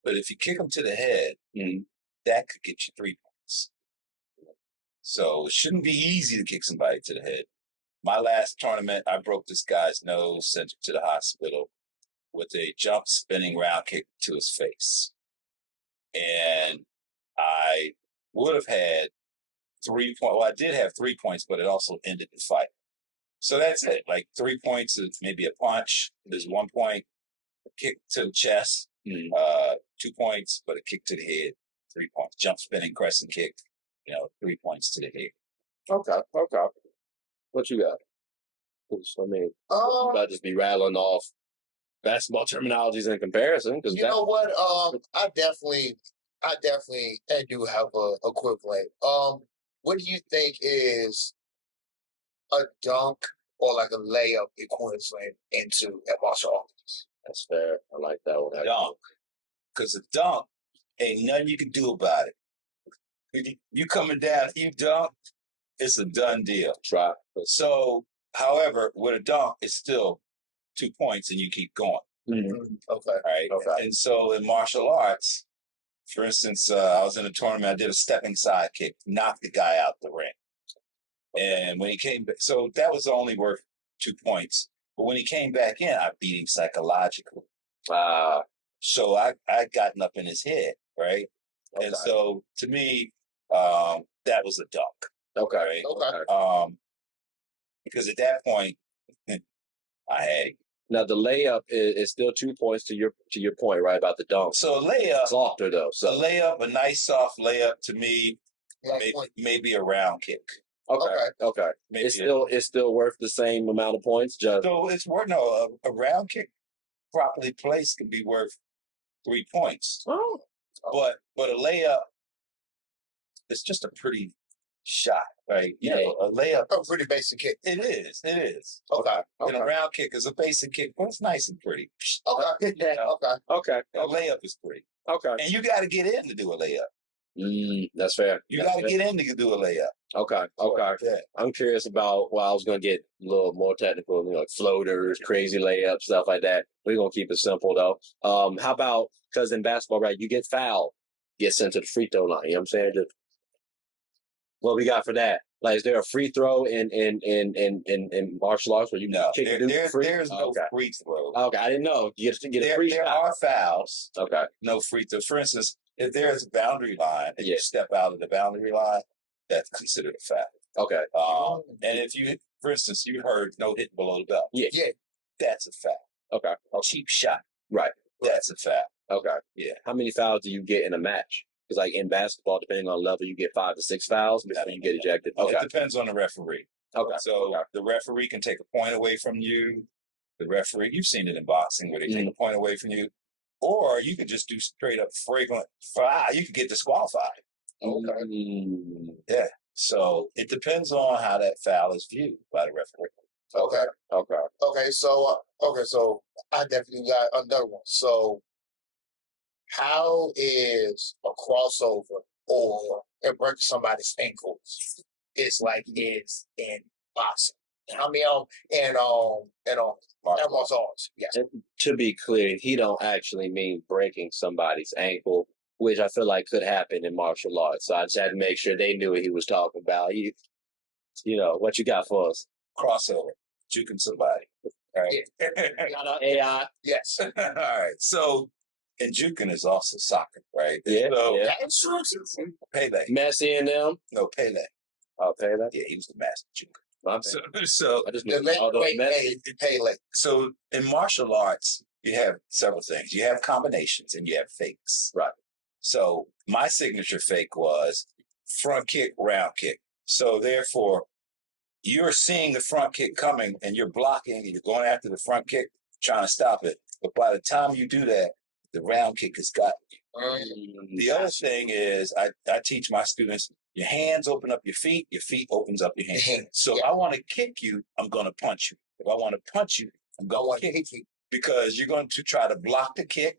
But if you kick them to the head, that could get you 3 points. So it shouldn't be easy to kick somebody to the head. My last tournament, I broke this guy's nose, sent him to the hospital with a jump spinning round kick to his face. And I would have had 3 points. Well, I did have 3 points, but it also ended the fight. So that's it. Like 3 points is maybe a punch. There's 1 point, a kick to the chest, 2 points, but a kick to the head, 3 points. Jump spinning crescent kick, 3 points to the head. Okay. What you got? I mean, about just be rattling off basketball terminologies in comparison. Because you know what? I definitely do have a equivalent. What do you think is a dunk or like a layup equivalent into a martial arts? That's fair. I like that one. Dunk. Because a dunk ain't nothing you can do about it. You coming down, you dunk, it's a done deal. Try. So, however, with a dunk, it's still 2 points and you keep going. Mm-hmm. Okay. Right. Okay. And so in martial arts, for instance, I was in a tournament, I did a stepping side kick, knocked the guy out the ring. And when he came back, so that was only worth 2 points. But when he came back in, I beat him psychologically. So I gotten up in his head, right? Okay. And so to me, that was a dunk. Okay. Right? Okay. Because at that point, I had him. Now the layup is still 2 points to your point, right, about the dunk. So a layup, softer though. So a layup, a nice soft layup to me, maybe a round kick. Okay. Maybe it's still worth the same amount of points. So it's worth a round kick properly placed can be worth 3 points. Oh. But a layup, it's just a pretty shot, right? You know, a layup. A pretty basic kick. It is. Okay. And a round kick is a basic kick, but it's nice and pretty. Okay. Okay. A layup is pretty. Okay. And you got to get in to do a layup. That's fair. You got to get in to do a layup. Okay. Yeah. I'm curious about, I was going to get a little more technical, like floaters, crazy layups, stuff like that. We're going to keep it simple, though. How about, because in basketball, right, you get fouled, get sent to the free throw line. You know what I'm saying? What we got for that? Like, is there a free throw in martial arts where you kick there's no free throw. Okay, I didn't know. You get a free There are fouls. Okay. No free throw. For instance, if there's a boundary line and you step out of the boundary line, that's considered a foul. Okay. And if you, for instance, you heard no hit below the belt. Yeah. That's a foul. Okay. A cheap shot. Right. That's a foul. Okay. Yeah. How many fouls do you get in a match? Because like in basketball, depending on level, you get 5 to 6 fouls before you get ejected. Okay. It depends on the referee. Okay. So the referee can take a point away from you. The referee, you've seen it in boxing where they take a point away from you. Or you could just do straight up fragrant foul. You could get disqualified. Okay. Yeah. So it depends on how that foul is viewed by the referee. Okay. So I definitely got another one. So how is a crossover or it breaks somebody's ankles is like is in boxing? I mean, and martial arts. Yes. And to be clear, he don't actually mean breaking somebody's ankle, which I feel like could happen in martial arts. So I just had to make sure they knew what he was talking about. You know, what you got for us? Crossover, juking somebody. All right. Got AI. Yes. All right. So, and juking is also soccer, right? Yeah. So, That's true. Pele. Messi and them. No, Pele. Oh, Pele. Yeah, he was the master juker. So I just Messi. So in martial arts, you have several things. You have combinations and you have fakes. Right. So my signature fake was front kick, round kick. So therefore, you're seeing the front kick coming and you're blocking and you're going after the front kick, trying to stop it. But by the time you do that, the round kick has got you. The other thing is I teach my students, your hands open up your feet opens up your hands. So if I want to kick you, I'm going to punch you. If I want to punch you, I'm going to kick you. Because you're going to try to block the kick,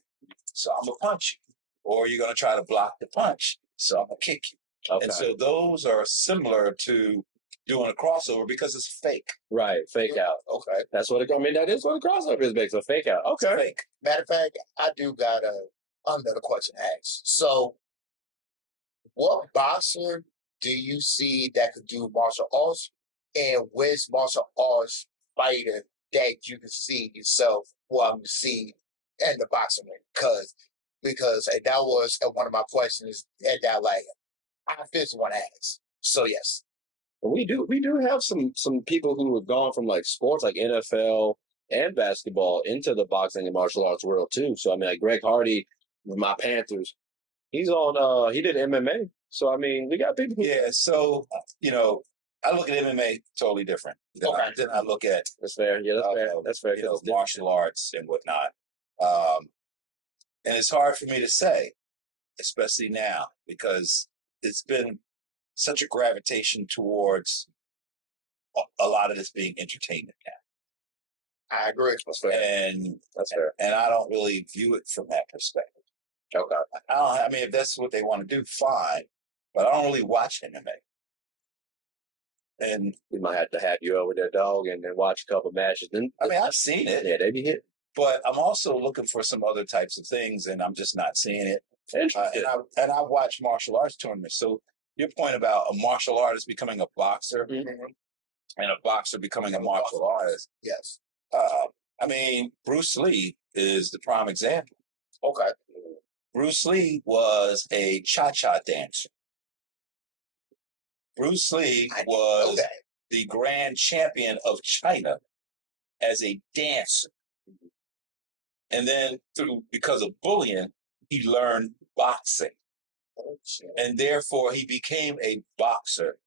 so I'm going to punch you. Or you're going to try to block the punch, so I'm going to kick you. Okay. And so those are similar to doing a crossover because it's fake. Right, fake out. Okay. That's what that is what a crossover is, based on fake out. Okay. It's fake. Matter of fact, I do got another question to ask. So, what boxer do you see that could do martial arts? And which martial arts fighter that you can see yourself wanting to see in the boxing ring? Because that was one of my questions that like I just want to ask. So yes. We do have some people who have gone from like sports like NFL and basketball into the boxing and martial arts world too. So I mean, like Greg Hardy, my Panthers, he's on. He did MMA. So I mean, we got people. Yeah. So I look at MMA totally different than I look at. That's fair. Yeah, that's fair. That's fair. Martial arts and whatnot. And it's hard for me to say, especially now, because it's been such a gravitation towards a lot of this being entertainment now. I agree. That's fair. And that's fair. And I don't really view it from that perspective. Okay. I mean, if that's what they want to do, fine. But I don't really watch MMA. And we might have to have you over there, dog, and then watch a couple matches. Then I mean, I've seen it. Yeah, they be hit. But I'm also looking for some other types of things, and I'm just not seeing it. And I watch martial arts tournaments. So your point about a martial artist becoming a boxer and a boxer becoming a martial artist. Yes. I mean, Bruce Lee is the prime example. Okay. Bruce Lee was a cha-cha dancer. Bruce Lee was the grand champion of China as a dancer. And then because of bullying, he learned boxing. And therefore he became a boxer.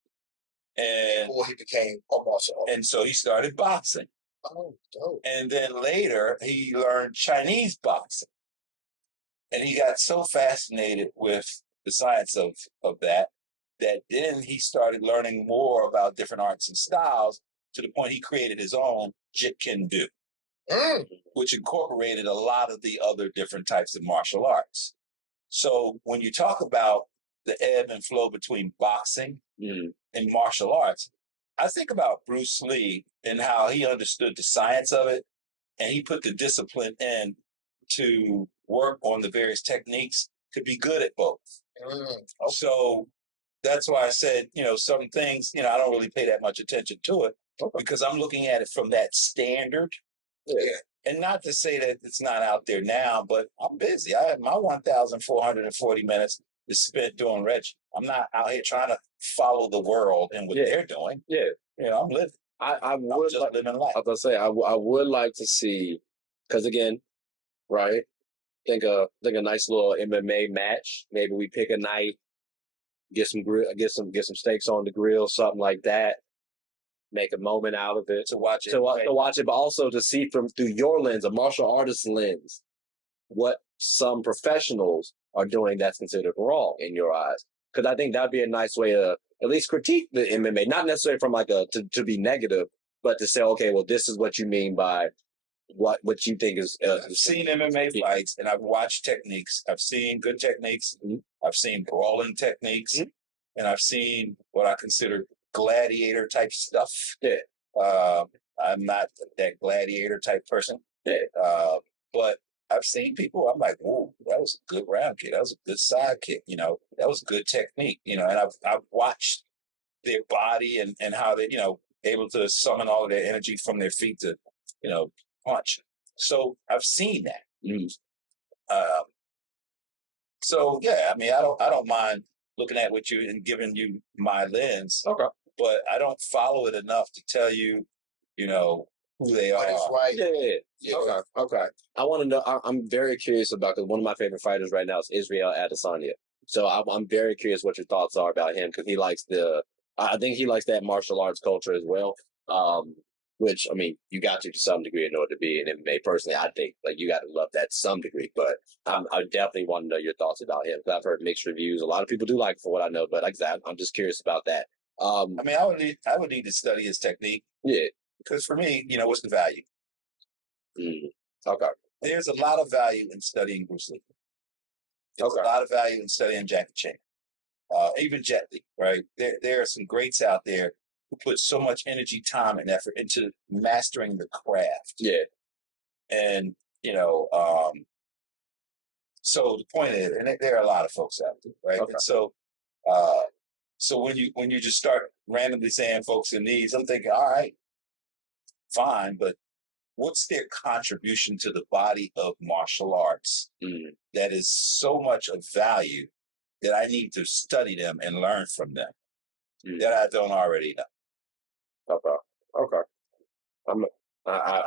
And he became a martial artist. And so he started boxing. Oh, dope. And then later he learned Chinese boxing. And he got so fascinated with the science of that then he started learning more about different arts and styles to the point he created his own Jeet Kune Do, which incorporated a lot of the other different types of martial arts. So when you talk about the ebb and flow between boxing and martial arts, I think about Bruce Lee and how he understood the science of it, and he put the discipline in to work on the various techniques to be good at both. So that's why I said, some things, I don't really pay that much attention to it because I'm looking at it from that standard. Yeah. And not to say that it's not out there now, but I'm busy. I have my 1,440 minutes is spent doing Reggie. I'm not out here trying to follow the world and what they're doing. Yeah. I'm living. I'm just living life. I was going to say, I would like to see, because again, right, think a nice little MMA match. Maybe we pick a night, get some steaks on the grill, something like that. Make a moment out of it to watch it, but also to see through your lens, a martial artist lens, what some professionals are doing that's considered wrong in your eyes. Because I think that'd be a nice way to at least critique the MMA, not necessarily from to be negative, but to say, okay, well, this is what you mean by what you think is. I've seen MMA fights and I've watched techniques. I've seen good techniques. I've seen brawling techniques, and I've seen what I consider gladiator type stuff. I'm not that gladiator type person. But I've seen people, I'm like, whoa, that was a good round kick. That was a good side kick. That was good technique. And I've watched their body and how they, able to summon all of their energy from their feet to, punch. So I've seen that. So yeah, I mean, I don't mind looking at what you and giving you my lens. Okay. But I don't follow it enough to tell you, who they are. Right. Yeah. Okay. I want to know. I'm very curious about, because one of my favorite fighters right now is Israel Adesanya. So I'm very curious what your thoughts are about him, because he likes I think he likes that martial arts culture as well. Which, I mean, you got to some degree in order to be an MMA. Personally, I think you got to love that to some degree. But I definitely want to know your thoughts about him, because I've heard mixed reviews. A lot of people do like him for what I know, but like that, I'm just curious about that. I mean, I would need to study his technique. Yeah. Because for me, what's the value? Okay. There's a lot of value in studying Bruce Lee. There's a lot of value in studying Jackie Chan. Even Jet Li, right? There are some greats out there who put so much energy, time, and effort into mastering the craft. Yeah. And, so the point is, and there are a lot of folks out there, right? Okay. And so when you just start randomly saying folks in needs, I'm thinking, all right, fine, but what's their contribution to the body of martial arts that is so much of value that I need to study them and learn from them that I don't already know? Okay. I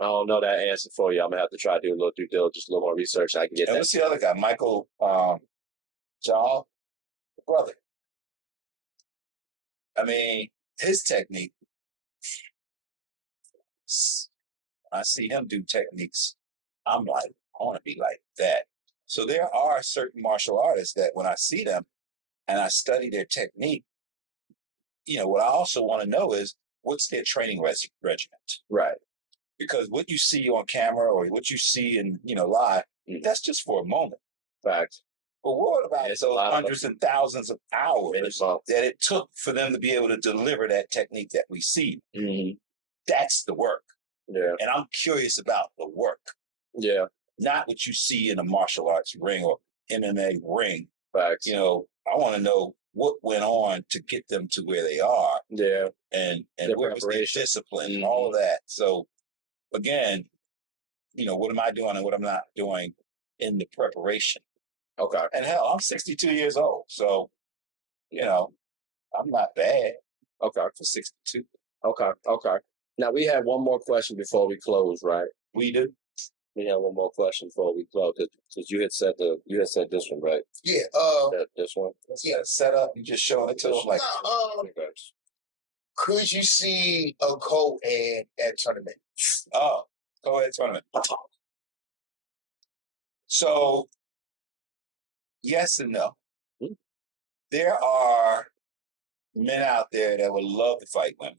don't know that answer for you. I'm gonna have to try to do a little due diligence, a little more research. I can get and that. What's the other guy? Michael Jal, brother. I mean, his technique, I see him do techniques. I'm like, I want to be like that. So there are certain martial artists that when I see them and I study their technique, what I also want to know is what's their training regiment. Right. Because what you see on camera or what you see in, live, that's just for a moment. Fact. But what about those hundreds and thousands of hours that it took for them to be able to deliver that technique that we see? Mm-hmm. That's the work. Yeah. And I'm curious about the work. Yeah. Not what you see in a martial arts ring or MMA ring. Facts. I want to know what went on to get them to where they are. Yeah. And where was their discipline and all of that. So again, what am I doing and what I'm not doing in the preparation? Okay. And hell, I'm 62 years old. So, I'm not bad. Okay. For 62. Okay. Okay. Now we have one more question before we close, right? We do. We have one more question before we close because you had said this one, right? Yeah. This one. Yeah. Set up. You just showing it to them like. Could you see a co-ed at tournament? Oh, co-ed tournament. So, yes and no. Mm-hmm. There are men out there that would love to fight women.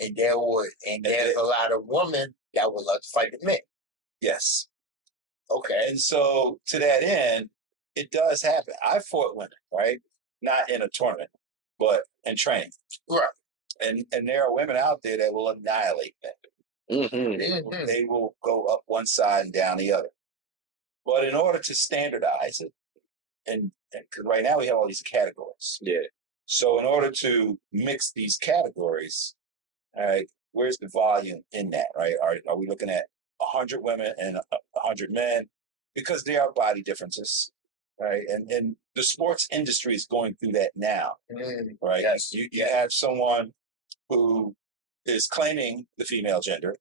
And there's a lot of women that would love to fight the men. Yes. Okay. And so to that end, it does happen. I fought women, right? Not in a tournament, but in training. Right. And there are women out there that will annihilate men. Mm-hmm. They will go up one side and down the other. But in order to standardize it, and because right now we have all these categories. Yeah. So in order to mix these categories, all right, where's the volume in that, right? Are we looking at 100 women and 100 men? Because there are body differences, right? And the sports industry is going through that now, right? Yes. You have someone who is claiming the female gender,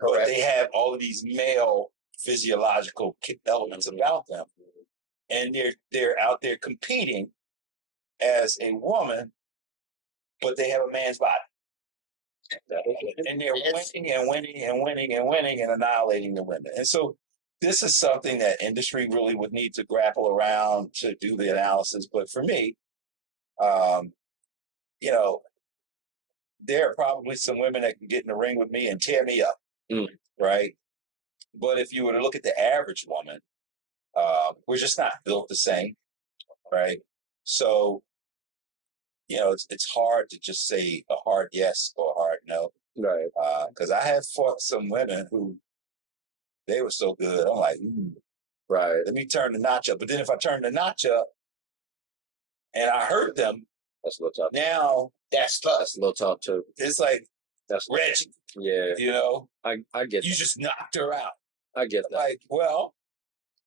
but they have all of these male physiological elements about them, and they're out there competing as a woman, but they have a man's body. And they're winning and winning and winning and winning and annihilating the women. And so this is something that industry really would need to grapple around to do the analysis. But for me, there are probably some women that can get in the ring with me and tear me up, right? But if you were to look at the average woman, we're just not built the same, right? So, it's hard to just say a hard yes or a hard no. Right. Because I have fought some women who, they were so good. I'm like, right. Let me turn the notch up. But then if I turn the notch up and I hurt them, that's a little tough. Now that's tough. That's a little tough too. It's like, that's Reggie. Yeah. I get you that. just knocked her out. I get that. Like, well,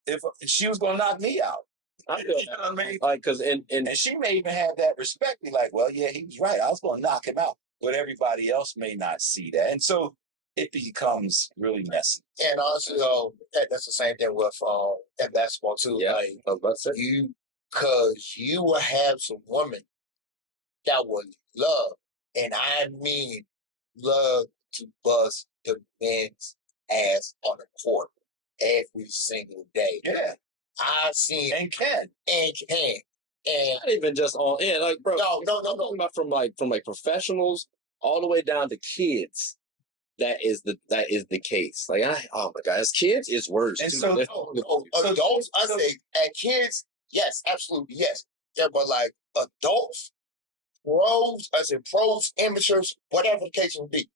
if she was going to knock me out. I feel you know what I mean? Like, because and she may even have that respect, be like, well, yeah, he was right. I was going to knock him out. But everybody else may not see that. And so it becomes really messy. And also, that's the same thing with at basketball too. Yeah, like because you will have some women that would love, and I mean love, to bust the men's ass on the court every single day. Yeah. I've seen and can. And not even just on end, like, bro. No. From professionals all the way down to kids. That is the case. Like, oh my God, as kids, it's worse. And too. so, adults, I say, at kids, yes, absolutely, yes. Yeah, but like adults, pros, amateurs, whatever the case may be,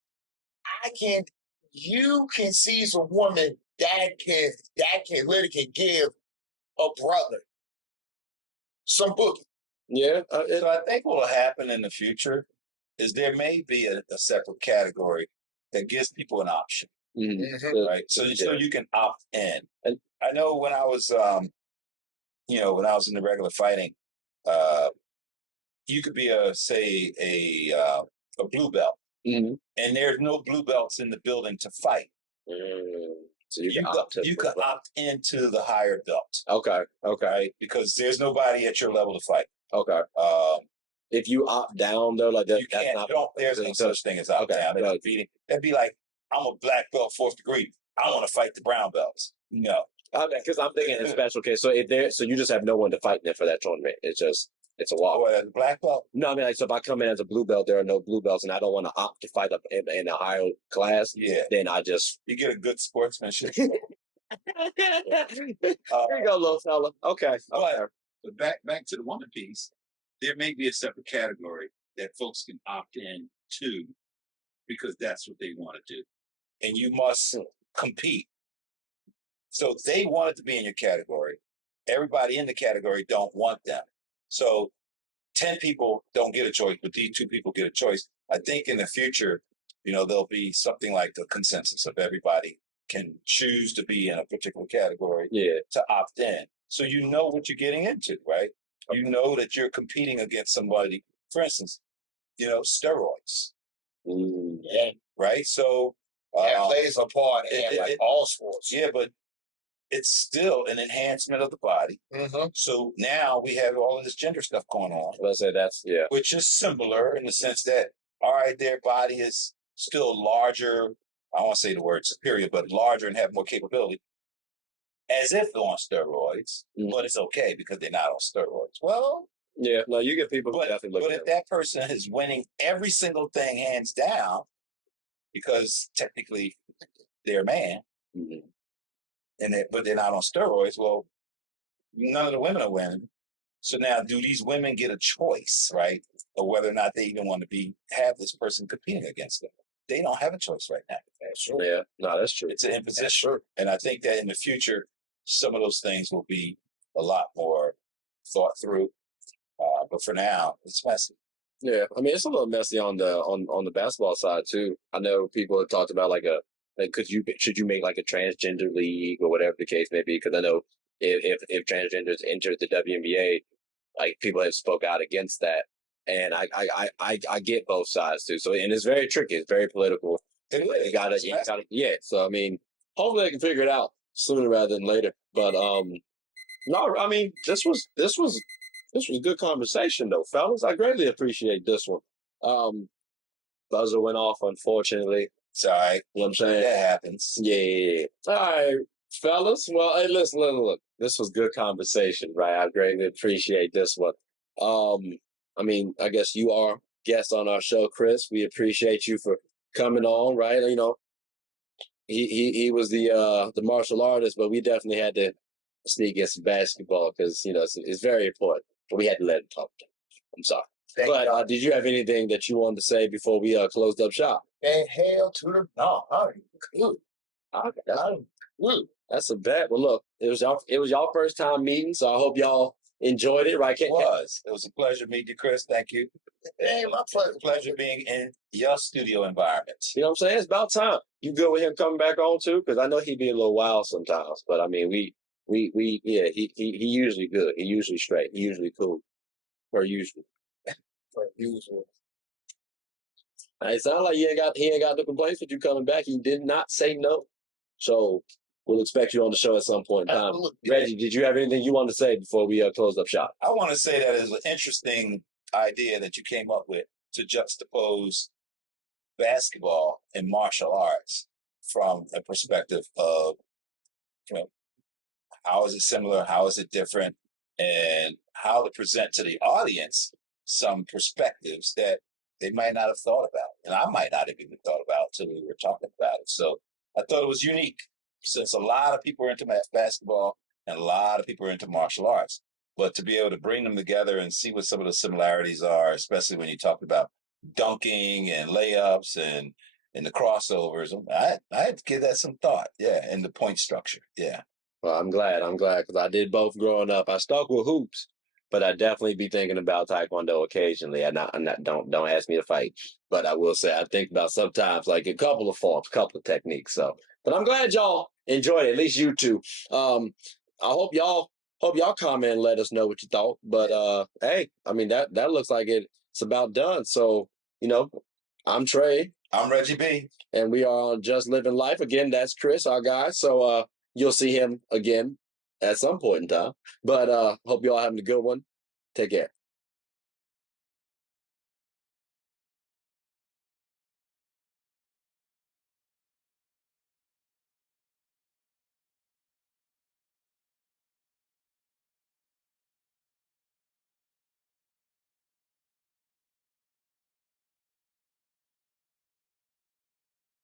you can see some woman that can literally give a brother some boogie. Yeah. So I think what will happen in the future is there may be a separate category that gives people an option, right? So you can opt in. And I know when I was, when I was in the regular fighting, you could be a blue belt, and there's no blue belts in the building to fight. So you can opt into the higher belt. Okay. Right? Because there's nobody at your level to fight. Okay. if you opt down though, like that, you can't. There's no such thing as opt down. They're competing. That'd be like, I'm a black belt, 4th degree. I want to fight the brown belts. No, because I'm thinking in special case. So so you just have no one to fight in for that tournament. It's a walk. Oh, as a black belt? No, I mean, like, so if I come in as a blue belt, there are no blue belts, and I don't want to opt to fight up in a higher class. Yeah. Then I just you get a good sportsmanship. Here you go, little fella. Okay. But back to the One Piece, there may be a separate category that folks can opt in to because that's what they want to do. And you must compete. So they wanted to be in your category. Everybody in the category don't want them. So 10 people don't get a choice, but these 2 people get a choice. I think in the future, there'll be something like the consensus of everybody can choose to be in a particular category to opt in. So you know what you're getting into, right? Okay. You know that you're competing against somebody, for instance, steroids. Yeah. Right? So that plays a part in all sports. Yeah, but it's still an enhancement of the body. Mm-hmm. So now we have all of this gender stuff going on. Let's say which is similar in the sense that, all right, their body is still larger. I don't want to say the word superior, but larger and have more capability, as if they're on steroids. But it's okay because they're not on steroids. Well, yeah, no, you get people. But if that person is winning every single thing hands down, because technically they're a man. Mm-hmm. But they're not on steroids. Well, none of the women are winning. So now, do these women get a choice, right, of whether or not they even want to have this person competing against them? They don't have a choice right now. That's true. Yeah, no, that's true. It's an imposition, and I think that in the future, some of those things will be a lot more thought through. But for now, it's messy. Yeah, I mean, it's a little messy on the basketball side too. I know people have talked about should you make like a transgender league or whatever the case may be? Because I know if transgenders entered the WNBA, like people have spoke out against that, and I get both sides too. So and it's very tricky. It's very political. You gotta So I mean, hopefully they can figure it out sooner rather than later. But no, I mean this was a good conversation though, fellas. I greatly appreciate this one. Buzzer went off, unfortunately. It's all right. You know what I'm saying? That happens. Yeah. All right, fellas. Well, hey, listen, look. This was good conversation, right? I greatly appreciate this one. I mean, I guess you are guest on our show, Chris. We appreciate you for coming on, right? He was the martial artist, but we definitely had to sneak in some basketball because it's very important. But we had to let him talk. I'm sorry. But did you have anything that you wanted to say before we closed up shop? And hell to the no, good. That's a bet. Well, look, it was y'all first time meeting, so I hope y'all enjoyed it. Right? It was a pleasure meeting you, Chris. Thank you. Hey, my pleasure. Pleasure being in your studio environment. You know what I'm saying? It's about time. You good with him coming back on too? Because I know he'd be a little wild sometimes, but I mean, he usually good. He usually straight. He usually cool. Per usual. It sounds like he ain't got no complaints with you coming back. He did not say no. So we'll expect you on the show at some point in time. Reggie, did you have anything you wanted to say before we closed up shop? I want to say that it's an interesting idea that you came up with to juxtapose basketball and martial arts from a perspective of, how is it similar? How is it different? And how to present to the audience some perspectives that they might not have thought about. And I might not have even thought about until we were talking about it. So I thought it was unique since a lot of people are into basketball and a lot of people are into martial arts. But to be able to bring them together and see what some of the similarities are, especially when you talk about dunking and layups and the crossovers, I had to give that some thought. Yeah, and the point structure. Yeah. Well, I'm glad because I did both growing up. I stuck with hoops, but I definitely be thinking about Taekwondo occasionally. Don't ask me to fight, but I will say I think about sometimes like a couple of forms, a couple of techniques. So, but I'm glad y'all enjoyed it. At least you two. I hope y'all comment and let us know what you thought. But hey, I mean that looks like it's about done. So I'm Trey. I'm Reggie B. And we are on Just Living Life. Again, that's Chris, our guy. So you'll see him again at some point in time. But hope you all having a good one. Take care.